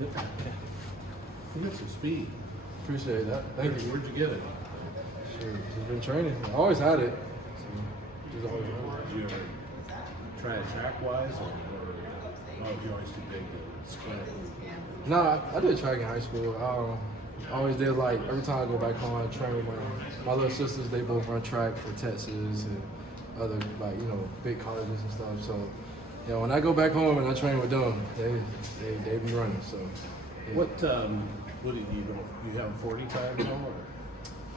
You got some speed. Appreciate that. Thank you. Where'd you get it? Sure. Just been training. I always had it. So, just always had it. Did you ever try it track-wise, or you always too big to sprint? No, I did track in high school. I always did, like, every time I go back home, I train with my little sisters. They both run track for Texas and other, like, big colleges and stuff. So, when I go back home and I train with them, they be running. So, yeah. What do you have a 40 time now,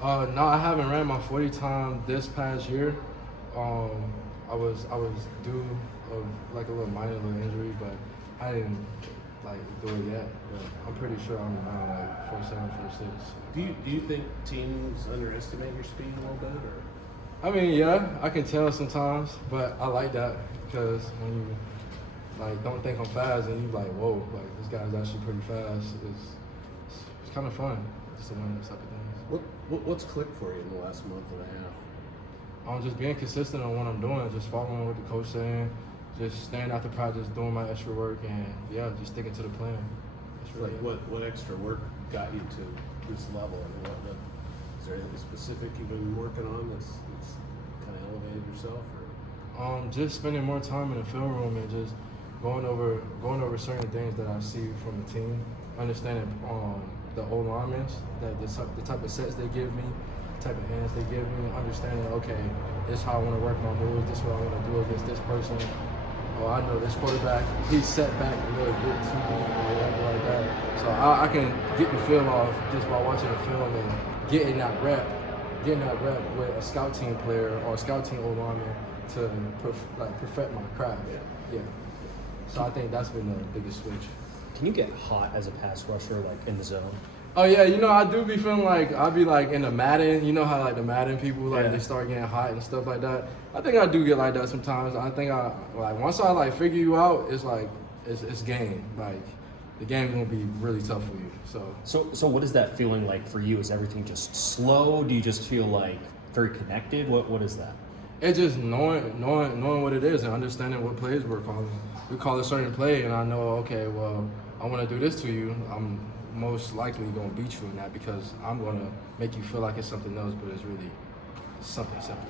or? No, I haven't ran my 40 time this past year. I was due of like a little minor little injury, but I didn't do it yet. But I'm pretty sure I'm around like 47, 46. Do you think teams underestimate your speed a little bit, or? I mean, yeah, I can tell sometimes, but I like that because when you don't think I'm fast and you like, whoa, like this guy's actually pretty fast. It's kind of fun just to learn those type of things. What's clicked for you in the last month and a half? I'm just being consistent on what I'm doing, just following what the coach saying, just staying after practice, doing my extra work, and yeah, just sticking to the plan. That's really what extra work got you to this level? And is there anything specific you've been working on that's kind of elevated yourself? Or? Just spending more time in the film room and just going over certain things that I see from the team, understanding the old linemen, the type of sets they give me, type of hands they give me, understanding, okay, this is how I want to work my moves, this is what I want to do against this person. Oh, I know this quarterback, he's set back a little bit too long or whatever like that. So I can get the feel off just by watching the film and getting that rep with a scout team player or a scout team old lineman to perfect my craft. Yeah. So I think that's been the biggest switch. Can you get hot as a pass rusher, like in the zone? Oh yeah, I do be feeling like I be like in the Madden. You know how like the Madden people they start getting hot and stuff like that. I think I do get like that sometimes. I think once I figure you out, it's like it's game. Like the game's gonna be really tough for you. So what is that feeling like for you? Is everything just slow? Do you just feel like very connected? What is that? It's just knowing what it is and understanding what plays we're calling. We call a certain play, and I know, okay, well, I want to do this to you. I'm most likely going to beat you in that because I'm going to make you feel like it's something else, but it's really something simple.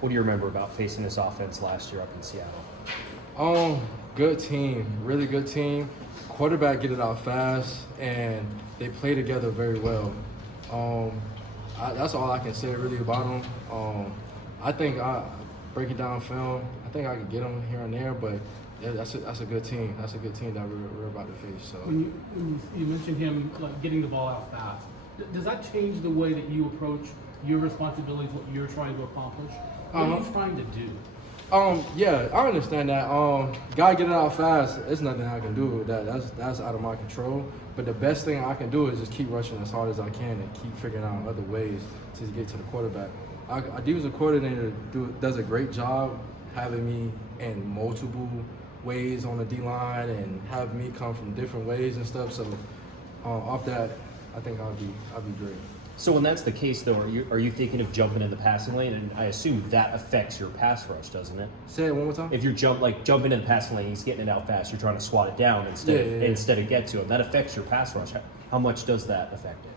What do you remember about facing this offense last year up in Seattle? Good team, really good team. Quarterback get it out fast, and they play together very well. That's all I can say really about them. I think breaking down film, I think I could get them here and there, but yeah, that's a good team. That's a good team that we're about to face. So when you mentioned him getting the ball out fast, does that change the way that you approach your responsibilities, what you're trying to accomplish? What are you trying to do? Yeah, I understand that. Guy get it out fast. There's nothing I can do with that. That's out of my control. But the best thing I can do is just keep rushing as hard as I can and keep figuring out other ways to get to the quarterback. Our defensive coordinator does a great job having me in multiple ways on the D-line and have me come from different ways and stuff. So off that, I think I'll be great. So when that's the case, though, are you thinking of jumping in the passing lane? And I assume that affects your pass rush, doesn't it? Say it one more time. If you're jumping in the passing lane, he's getting it out fast. You're trying to swat it down instead of get to him. That affects your pass rush. How much does that affect it?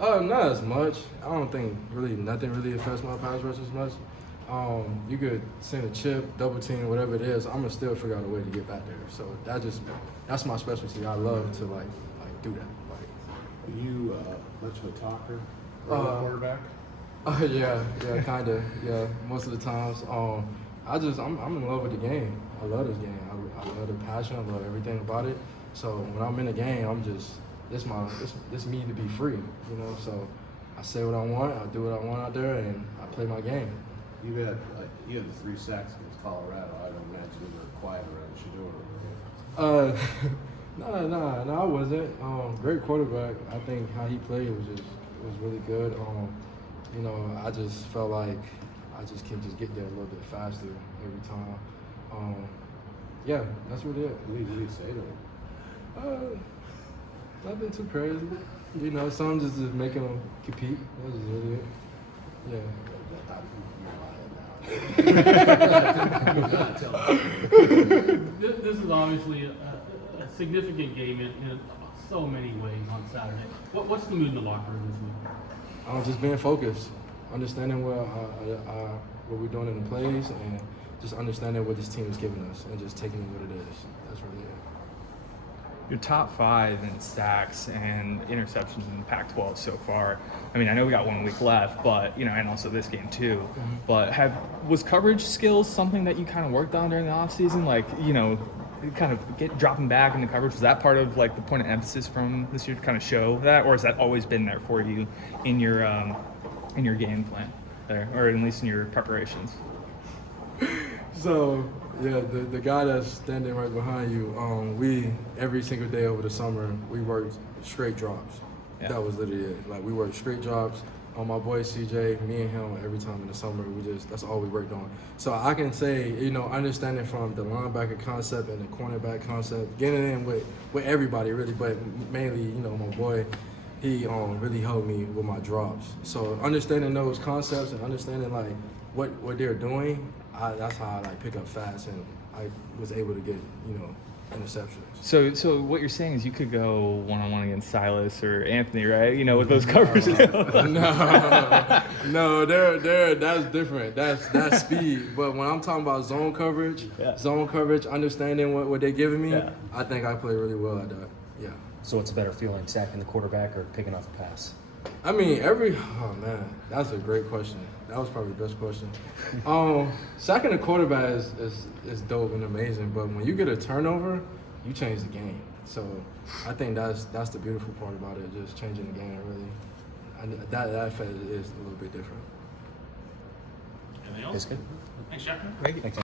Not as much. I don't think nothing really affects my pass rush as much. You could send a chip, double team, whatever it is. I'm gonna still figure out a way to get back there. So that's my specialty. I love to do that. Are you much of a talker? Quarterback? Yeah, kinda. Yeah, most of the times. I'm in love with the game. I love this game. I love the passion. I love everything about it. So when I'm in the game, I'm just this me to be free. So I say what I want. I do what I want out there, and I play my game. You had the 3 sacks against Colorado. I don't imagine you were quiet around Shedeur. No, I wasn't. Great quarterback. I think how he played was really good. I just felt like I just can just get there a little bit faster every time. Yeah, that's really it. What did you say to him? Nothing too crazy. Some just to make him compete. That's just really it. Yeah. This is obviously a significant game in so many ways on Saturday. What's the mood in the locker room this week? Just being focused, understanding what we're doing in the plays, and just understanding what this team is giving us, and just taking it what it is. That's really it. You're top 5 in sacks and interceptions in the Pac-12 so far. I mean, I know we got 1 week left, but and also this game too. Mm-hmm. But was coverage skills something that you kind of worked on during the offseason? Like, kind of dropping back into coverage. Was that part of like the point of emphasis from this year to kind of show that, or has that always been there for you in your game plan there, or at least in your preparations? So yeah, the guy that's standing right behind you, we every single day over the summer we worked straight drops. Yeah. That was literally it. Like we worked straight drops. My boy CJ, me and him, every time in the summer that's all we worked on. So I can say, understanding from the linebacker concept and the cornerback concept, getting in with everybody really, but mainly, my boy, he really helped me with my drops. So understanding those concepts and understanding like what they're doing, that's how I like pick up fast, and I was able to get interceptions. So what you're saying is you could go one-on-one against Silas or Anthony, right? With those covers. No, they're that's different. That's speed. But when I'm talking about zone coverage, understanding what they're giving me, I think I play really well at that. Yeah. So what's a better feeling, sacking the quarterback or picking off a pass? I mean, oh man, that's a great question. That was probably the best question. Sacking the quarterback is dope and amazing, but when you get a turnover, you change the game. So I think that's the beautiful part about it, just changing the game really. And that effect is a little bit different. Anything else? That's good. Thanks, Jeff. Thanks.